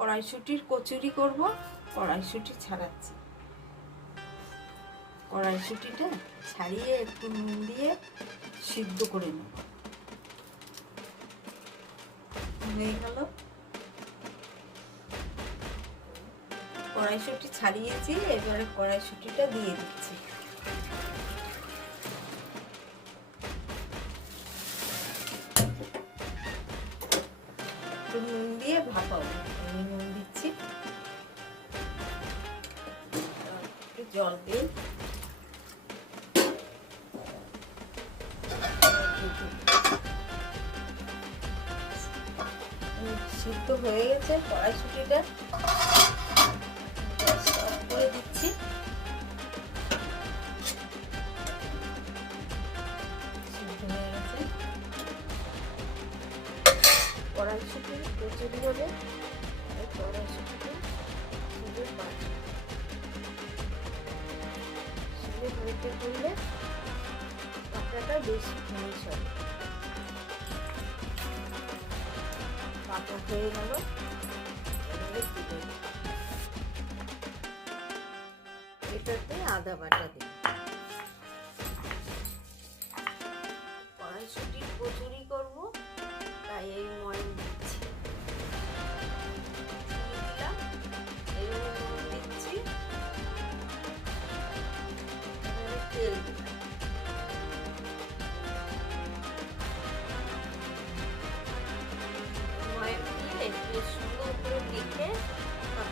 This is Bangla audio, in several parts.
কড়াইশুটির কচুরি করব, কড়াইশুটি ছাড়াচ্ছি। কড়াইশুটিটা ছাড়িয়ে একটু নুন দিয়ে সিদ্ধ করে নেব। হয়ে গেল। কড়াইশুটি ছাড়িয়েছি, এবারে কড়াইশুটিটা দিয়ে দিচ্ছি। নুন দিয়ে ভাপাবো। জল দিই। সিদ্ধ হয়ে গেছে কড়াইশুটিটা। করে দিচ্ছি। সিদ্ধ হয়ে গেছে। কড়াইশুটি কচুরি কড়াইশুটিটা সিদ্ধ করলে পাতাটা বেশি ফিনিশ হয় পাতা হয়ে গেল। এটাতে আদা বাটা দিই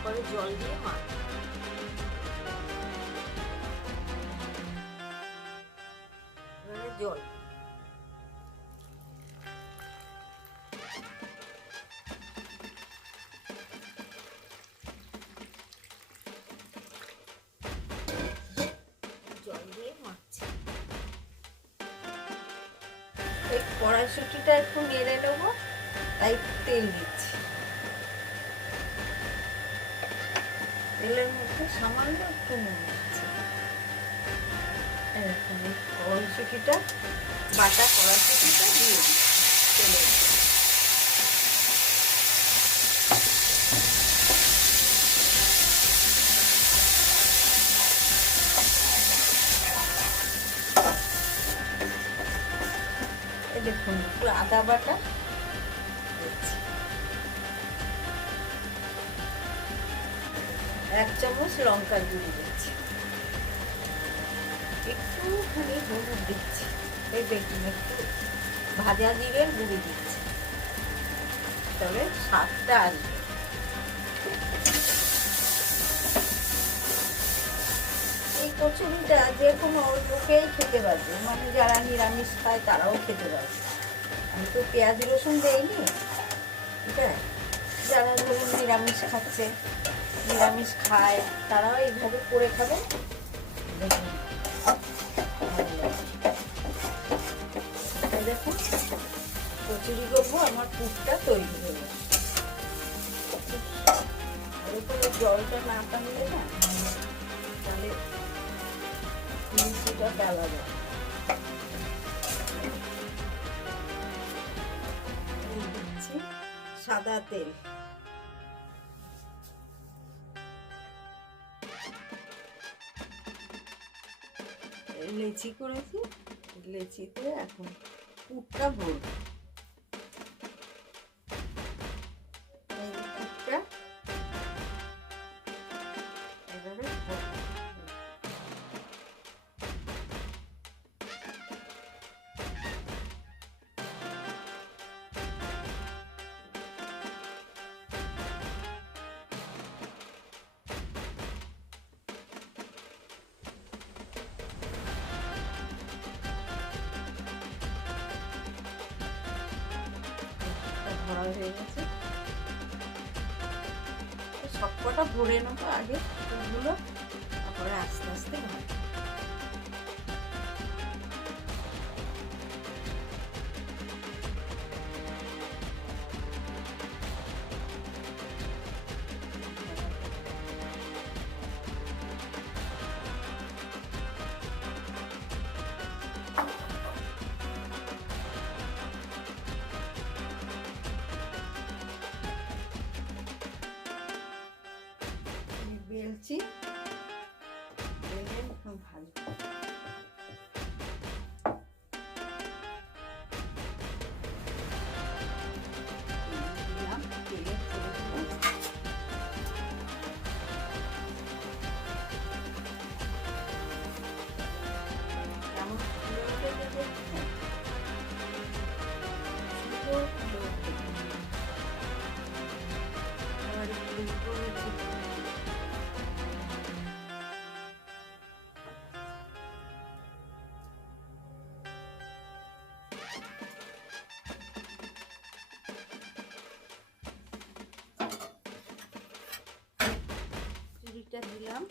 তারপরে জল দিয়ে মাখ জল। দিয়ে কড়াইশুটিটা একটু নেড়ে নেব তাই তেল দিচ্ছি। মধ্যে সামান্য একটু নুন দিচ্ছি এরকম কড়াইশুটিটা বাটা কড়াইশুটিটা দিয়ে দেখুন একটু আদা বাটা। এক চামচ লঙ্কার গুঁড়ি দিচ্ছি। একটুখানি হলুদ দিচ্ছি। এই দেখুন একটু ভাজা জিরের গুঁড়ি দিচ্ছি। তবে স্বাদটা আসবে। এই কচুরিটা যে কোনো লোকেই খেতে পারবে। মানে যারা নিরামিষ খায় তারাও খেতে পারবে। আমি তো পেঁয়াজ রসুন দেইনি। ঠিক আছে? যারা ধরুন নিরামিষ খাচ্ছে নিরামিষ খায়, তারাও এইভাবে করে খাবে। দেখুন, কচুরি আমার তৈরি হয়ে জলটা না টানলে না, তাহলে সাদা তেল। লেচি করেছি লেচিতে এখন পুরটা ভরবো। ভরা হয়ে গেছে। সবকটা ভরে নেব আগে ফুলগুলো তারপরে আস্তে আস্তে ভাজবো দিচ্ছি ঢেলে এখন ভাজবো দিলাম দিলাম